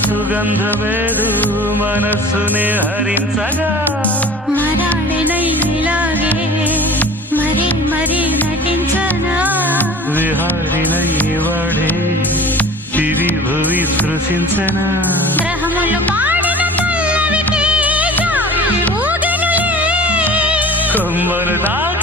సుగంధమేదు మనస్సునే హరించగా మరాళినైలాగే మరీ మరీ నటించనా విహారినై వాడే దివి భువి స్పృశించనా గ్రహములు పాడిన పల్లవికి జాబిలి ఊగెనులే కొమ్మలు దాటి